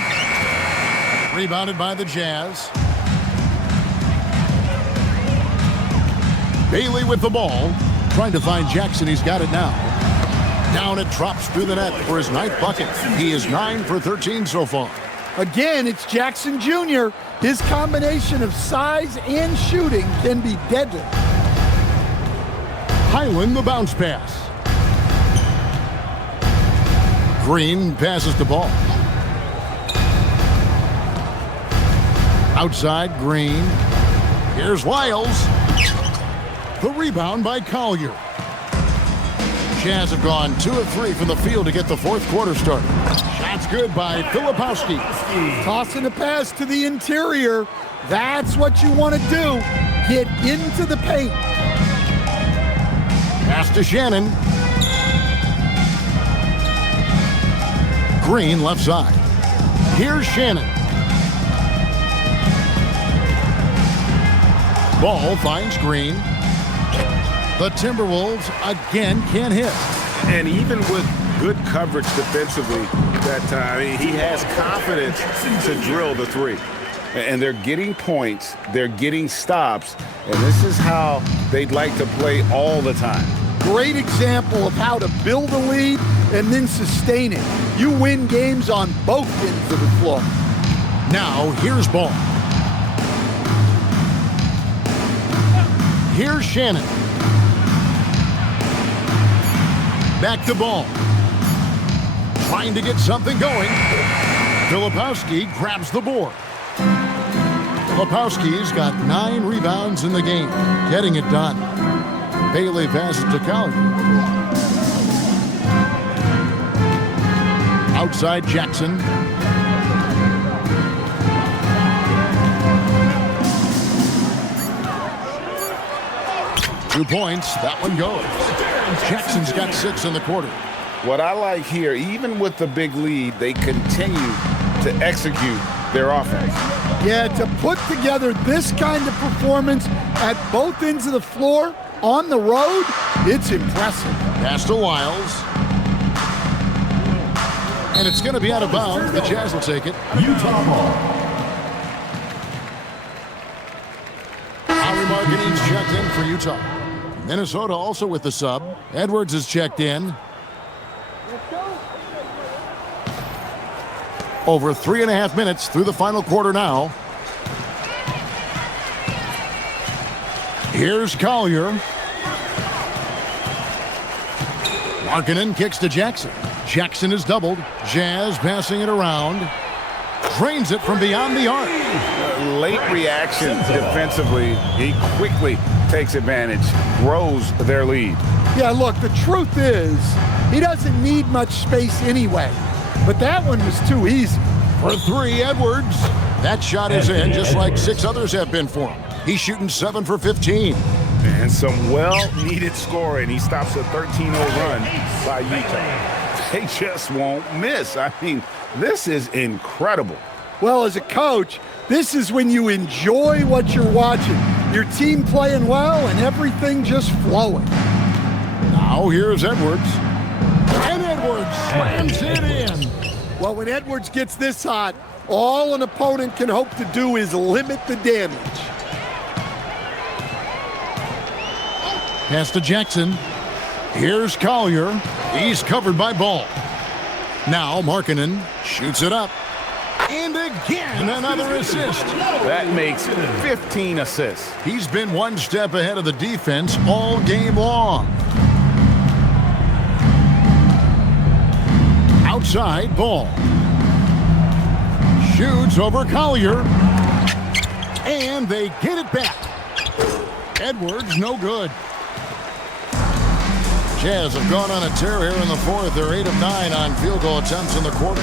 Rebounded by the Jazz. Bailey with the ball. Trying to find Jackson. He's got it now. Down it drops through the net for his 9th bucket. He is 9 for 13 so far. Again, it's Jackson Jr. His combination of size and shooting can be deadly. Highland the bounce pass. Green passes the ball. Outside, Green. Here's Lyles. The rebound by Collier. Jazz have gone 2 of 3 from the field to get the 4th quarter started. Shots good by Filipowski. Tossing a pass to the interior. That's what you want to do. Get into the paint. Pass to Shannon. Green left side. Here's Shannon. Ball finds Green. The Timberwolves again can't hit. And even with good coverage defensively that time, he has confidence to drill the 3. And they're getting points, they're getting stops, and this is how they'd like to play all the time. Great example of how to build a lead and then sustain it. You win games on both ends of the floor. Now, here's Ball. Here's Shannon. Back to Ball. Trying to get something going. Filipowski grabs the board. Filipowski's got 9 rebounds in the game. Getting it done. Bailey passes to Collier. Outside Jackson. Two points. That one goes. Jackson's got 6 in the quarter. What I like here, even with the big lead, they continue to execute their offense. Yeah, to put together this kind of performance at both ends of the floor on the road, it's impressive. Pass to Lyles. And it's going to be out of bounds. The Jazz will take it. Utah ball. Harry Markkanen's checked in for Utah. Minnesota also with the sub. Edwards is checked in. Over 3.5 minutes through the final quarter now. Here's Collier. Markkanen kicks to Jackson. Jackson is doubled. Jazz passing it around. Drains it from beyond the arc. Late reaction defensively. He quickly takes advantage, grows their lead. Yeah, look, the truth is, he doesn't need much space anyway. But that one was too easy. For 3, Edwards. That shot is in, just like 6 others have been for him. He's shooting 7 for 15. And some well-needed scoring. He stops a 13-0 run by Utah. They just won't miss. I mean, this is incredible. Well, as a coach, this is when you enjoy what you're watching. Your team playing well and everything just flowing. Now here's Edwards. And Edwards slams it in. Well, when Edwards gets this hot, all an opponent can hope to do is limit the damage. Pass to Jackson. Here's Collier. He's covered by Ball. Now Markkanen shoots it up. And again, another assist. That makes 15 assists. He's been one step ahead of the defense all game long. Outside, Ball. Shoots over Collier. And they get it back. Edwards, no good. Jazz have gone on a tear here in the 4th. They're 8 of 9 on field goal attempts in the quarter.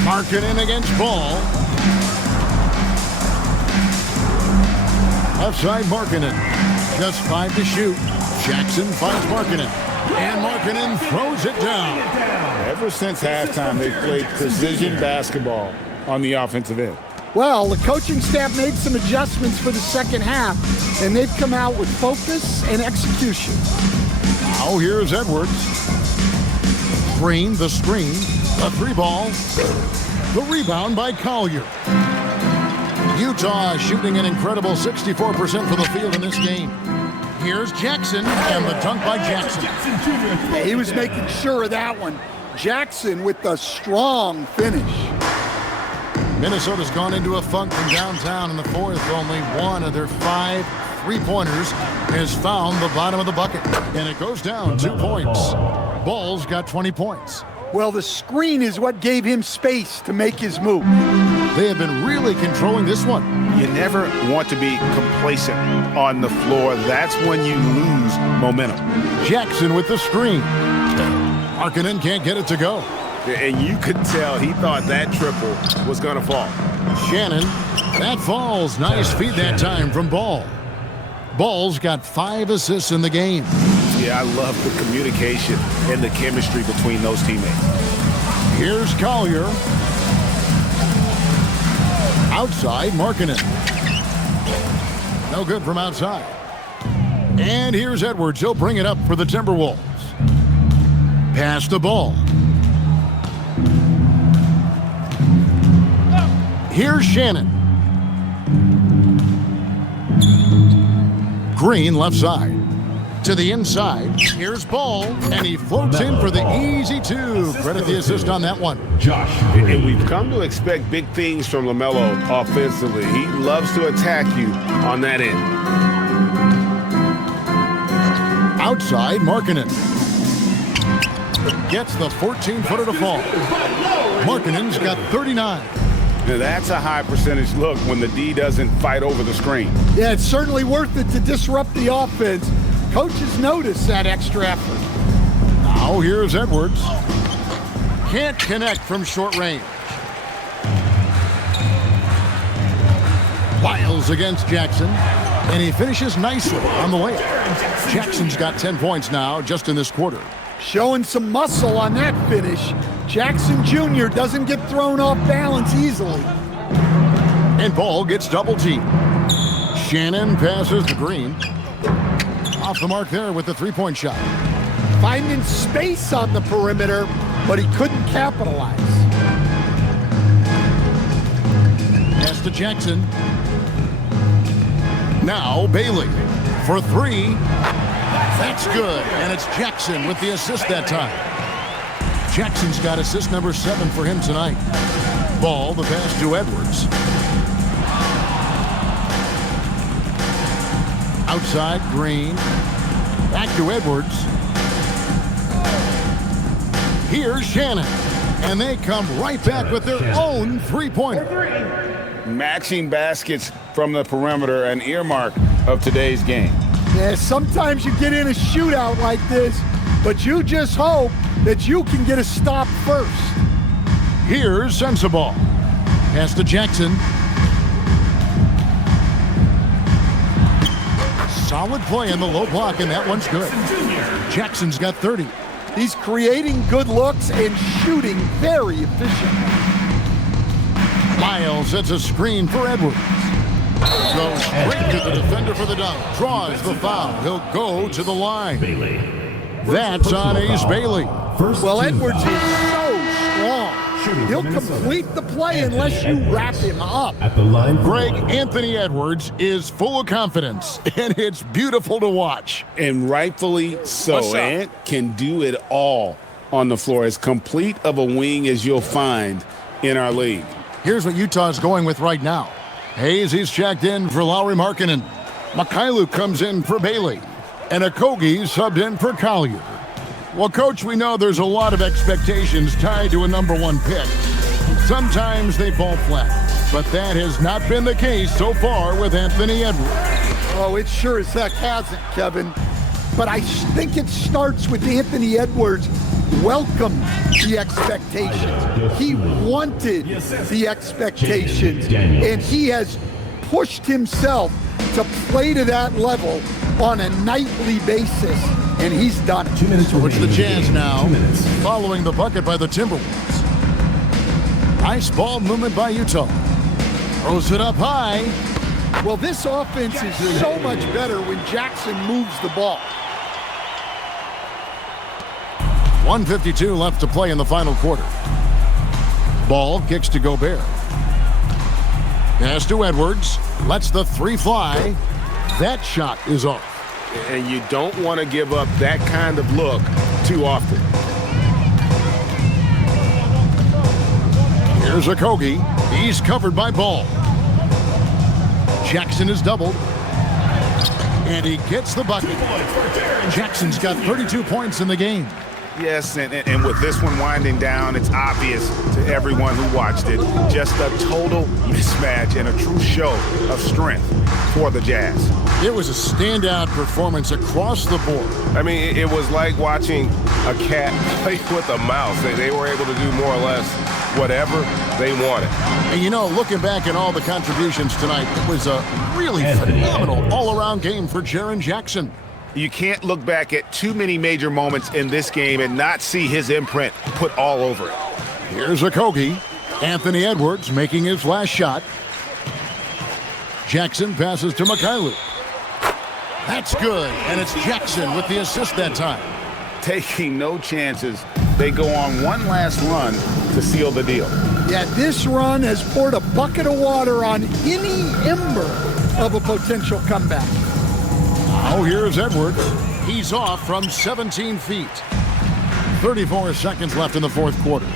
Markkanen against Ball. Left side, Markkanen. Just 5 to shoot. Jackson finds Markkanen. And Markkanen throws it down. Ever since halftime, they've played precision basketball on the offensive end. Well, the coaching staff made some adjustments for the second half, and they've come out with focus and execution. Now here's Edwards. Green, the screen, the 3-ball. The rebound by Collier. Utah shooting an incredible 64% from the field in this game. Here's Jackson, and the dunk by Jackson. Yeah, he was making sure of that one. Jackson with the strong finish. Minnesota's gone into a funk from downtown in the fourth. Only one of their 5 3-pointers has found the bottom of the bucket. And it goes down 2 points. Ball's got 20 points. Well, the screen is what gave him space to make his move. They have been really controlling this one. You never want to be complacent on the floor. That's when you lose momentum. Jackson with the screen. Markkanen can't get it to go. And you could tell he thought that triple was going to fall. Shannon, that falls. Nice feed that time from Ball. Ball's got 5 assists in the game. Yeah, I love the communication and the chemistry between those teammates. Here's Collier. Outside, Markkanen. No good from outside. And here's Edwards. He'll bring it up for the Timberwolves. Pass the ball. Here's Shannon. Green left side. To the inside. Here's Ball. And he floats in for the easy 2. Credit the assist on that one. Josh And Green. we've come to expect big things from LaMelo offensively. He loves to attack you on that end. Outside, Markkanen. Gets the 14-footer to fall. Markkanen's got 39. Now that's a high percentage look when the D doesn't fight over the screen. Yeah, it's certainly worth it to disrupt the offense. Coaches notice that extra effort. Now here's Edwards. Can't connect from short range. Wiles against Jackson. And he finishes nicely on the layup. Jackson's got 10 points now just in this quarter. Showing some muscle on that finish. Jackson Jr. doesn't get thrown off balance easily. And Ball gets double teamed. Shannon passes to Green. Off the mark there with the 3-point shot. Finding space on the perimeter, but he couldn't capitalize. Pass to Jackson. Now Bailey for 3. That's good. And it's Jackson with the assist that time. Jackson's got assist number 7 for him tonight. Ball, the pass to Edwards. Outside, Green. Back to Edwards. Here's Shannon. And they come right back with their own 3-pointer. Matching baskets from the perimeter, an earmark of today's game. Yeah, sometimes you get in a shootout like this, but you just hope that you can get a stop first. Here's Sensabaugh. Pass to Jackson. Solid play in the low block, and that one's good. Jackson's got 30. He's creating good looks and shooting very efficient. Miles sets a screen for Edwards. Goes straight to the defender for the dunk. Draws the foul. He'll go to the line. Bailey. That's on Ace Bailey. Well, Edwards is so strong. He'll complete the play unless you wrap him up. At the line. Greg Anthony Edwards is full of confidence, and it's beautiful to watch. And rightfully so. What's up? Ant can do it all on the floor. As complete of a wing as you'll find in our league. Here's what Utah's going with right now. Hayes, he's checked in for Lauri Markkanen. Mikhailuk comes in for Bailey. And Okogie subbed in for Collier. Well, Coach, we know there's a lot of expectations tied to a number 1 pick. Sometimes they fall flat, but that has not been the case so far with Anthony Edwards. Oh, it sure as heck hasn't, Kevin. But I think it starts with Anthony Edwards welcomed the expectations. He wanted the expectations, and he has pushed himself to play to that level on a nightly basis, and he's done it. 2 minutes. So it's the Jazz now, 2 minutes. following the bucket by the Timberwolves. Nice ball movement by Utah. Throws it up high. Well, this offense is so much better when Jackson moves the ball. 1:52 left to play in the final quarter. Ball kicks to Gobert. Pass to Edwards. Lets the three fly. That shot is off. And you don't want to give up that kind of look too often. Here's Okogie. He's covered by Ball. Jackson is doubled. And he gets the bucket. Jackson's got 32 points in the game. Yes, and with this one winding down, it's obvious to everyone who watched it. Just a total mismatch and a true show of strength for the Jazz. It was a standout performance across the board. I mean, it was like watching a cat play with a mouse. They were able to do more or less whatever they wanted. And you know, looking back at all the contributions tonight, it was a really phenomenal all-around game for Jaren Jackson. You can't look back at too many major moments in this game and not see his imprint put all over it. Here's Okogie. Anthony Edwards making his last shot. Jackson passes to Mikhailiuk. That's good, and it's Jackson with the assist that time. Taking no chances. They go on one last run to seal the deal. Yeah, this run has poured a bucket of water on any ember of a potential comeback. Now here's Edwards. He's off from 17 feet. 34 seconds left in the fourth quarter.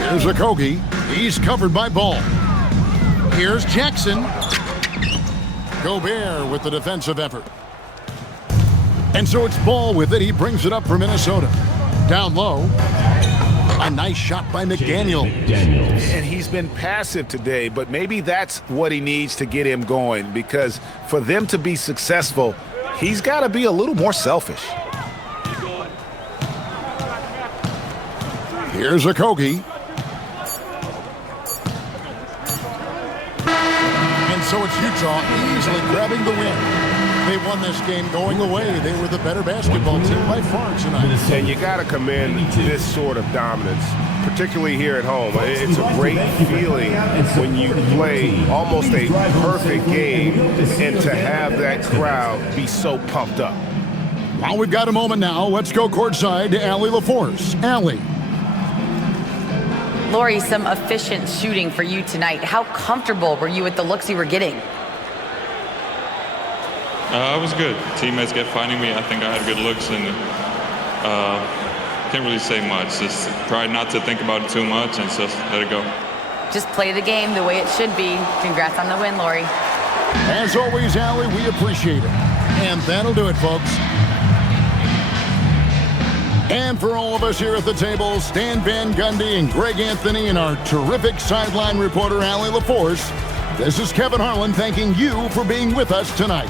Here's Okogie. He's covered by Ball. Here's Jackson. Gobert with the defensive effort. And so it's Ball with it. He brings it up for Minnesota. Down low. A nice shot by McDaniel. And he's been passive today, but maybe that's what he needs to get him going, because for them to be successful, he's got to be a little more selfish. Here's Okogie. And so it's Utah easily grabbing the win. They won this game going away. They were the better basketball team by far tonight. And you got to commend this sort of dominance, particularly here at home. It's a great feeling when you play almost a perfect game and to have that crowd be so pumped up. Well, we've got a moment now. Let's go courtside to Allie LaForce. Allie. Lori, some efficient shooting for you tonight. How comfortable were you with the looks you were getting? It was good. Teammates kept finding me. I think I had good looks, and can't really say much. Just try not to think about it too much and just let it go. Just play the game the way it should be. Congrats on the win, Lori. As always, Allie, we appreciate it. And that'll do it, folks. And for all of us here at the table, Stan Van Gundy and Greg Anthony and our terrific sideline reporter, Allie LaForce, this is Kevin Harlan thanking you for being with us tonight.